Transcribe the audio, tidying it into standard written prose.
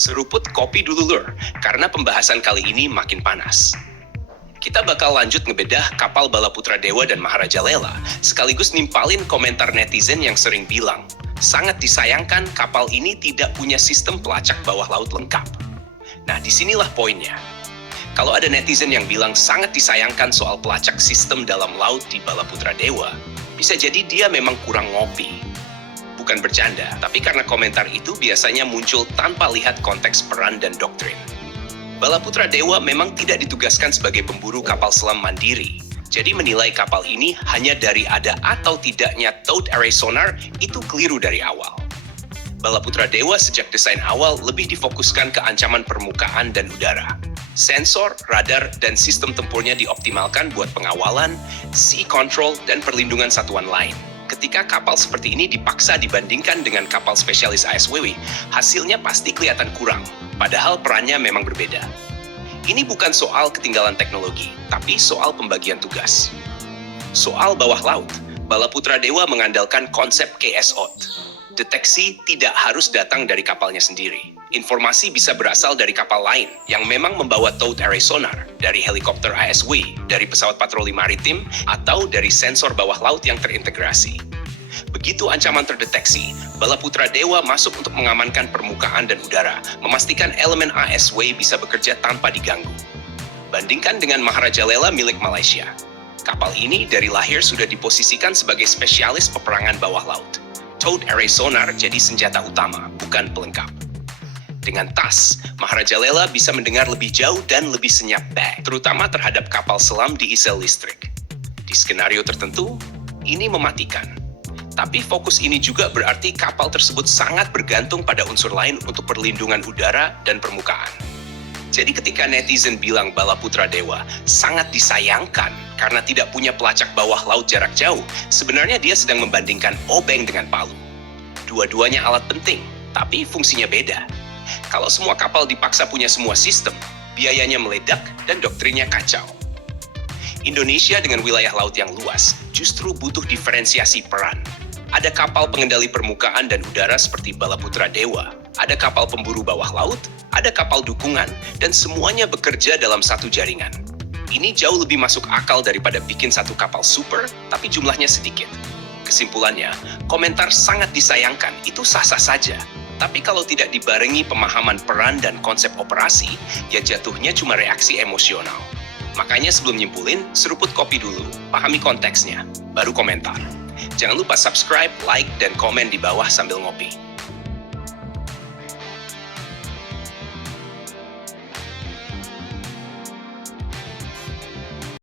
Seruput kopi dulu lur, karena pembahasan kali ini makin panas. Kita bakal lanjut ngebedah kapal Balaputra Dewa dan Maharaja Lela, sekaligus nimpalin komentar netizen yang sering bilang, sangat disayangkan kapal ini tidak punya sistem pelacak bawah laut lengkap. Nah, disinilah poinnya. Kalau ada netizen yang bilang sangat disayangkan soal pelacak sistem dalam laut di Balaputra Dewa, bisa jadi dia memang kurang ngopi. Bukan bercanda, tapi karena komentar itu biasanya muncul tanpa lihat konteks peran dan doktrin. Balaputra Dewa memang tidak ditugaskan sebagai pemburu kapal selam mandiri. Jadi menilai kapal ini hanya dari ada atau tidaknya towed array sonar itu keliru dari awal. Balaputra Dewa sejak desain awal lebih difokuskan ke ancaman permukaan dan udara. Sensor, radar, dan sistem tempurnya dioptimalkan buat pengawalan, sea control, dan perlindungan satuan lain. Ketika kapal seperti ini dipaksa dibandingkan dengan kapal spesialis ASWW, hasilnya pasti kelihatan kurang, padahal perannya memang berbeda. Ini bukan soal ketinggalan teknologi, tapi soal pembagian tugas. Soal bawah laut, Balaputra Dewa mengandalkan konsep KSOT. Deteksi tidak harus datang dari kapalnya sendiri. Informasi bisa berasal dari kapal lain yang memang membawa towed array sonar, dari helikopter ASW, dari pesawat patroli maritim, atau dari sensor bawah laut yang terintegrasi. Begitu ancaman terdeteksi, Balaputra Dewa masuk untuk mengamankan permukaan dan udara, memastikan elemen ASW bisa bekerja tanpa diganggu. Bandingkan dengan Maharaja Lela milik Malaysia. Kapal ini dari lahir sudah diposisikan sebagai spesialis peperangan bawah laut. Towed array sonar jadi senjata utama, bukan pelengkap. Dengan TAS, Maharaja Lela bisa mendengar lebih jauh dan lebih senyap back, terutama terhadap kapal selam di sel listrik. Di skenario tertentu, ini mematikan. Tapi fokus ini juga berarti kapal tersebut sangat bergantung pada unsur lain untuk perlindungan udara dan permukaan. Jadi ketika netizen bilang Balaputra Dewa sangat disayangkan karena tidak punya pelacak bawah laut jarak jauh, sebenarnya dia sedang membandingkan obeng dengan palu. Dua-duanya alat penting, tapi fungsinya beda. Kalau semua kapal dipaksa punya semua sistem, biayanya meledak dan doktrinnya kacau. Indonesia dengan wilayah laut yang luas justru butuh diferensiasi peran. Ada kapal pengendali permukaan dan udara seperti Balaputra Dewa, ada kapal pemburu bawah laut, ada kapal dukungan, dan semuanya bekerja dalam satu jaringan. Ini jauh lebih masuk akal daripada bikin satu kapal super, tapi jumlahnya sedikit. Kesimpulannya, komentar sangat disayangkan itu sah-sah saja. Tapi kalau tidak dibarengi pemahaman peran dan konsep operasi, ya jatuhnya cuma reaksi emosional. Makanya sebelum nyimpulin, seruput kopi dulu, pahami konteksnya, baru komentar. Jangan lupa subscribe, like, dan komen di bawah sambil ngopi.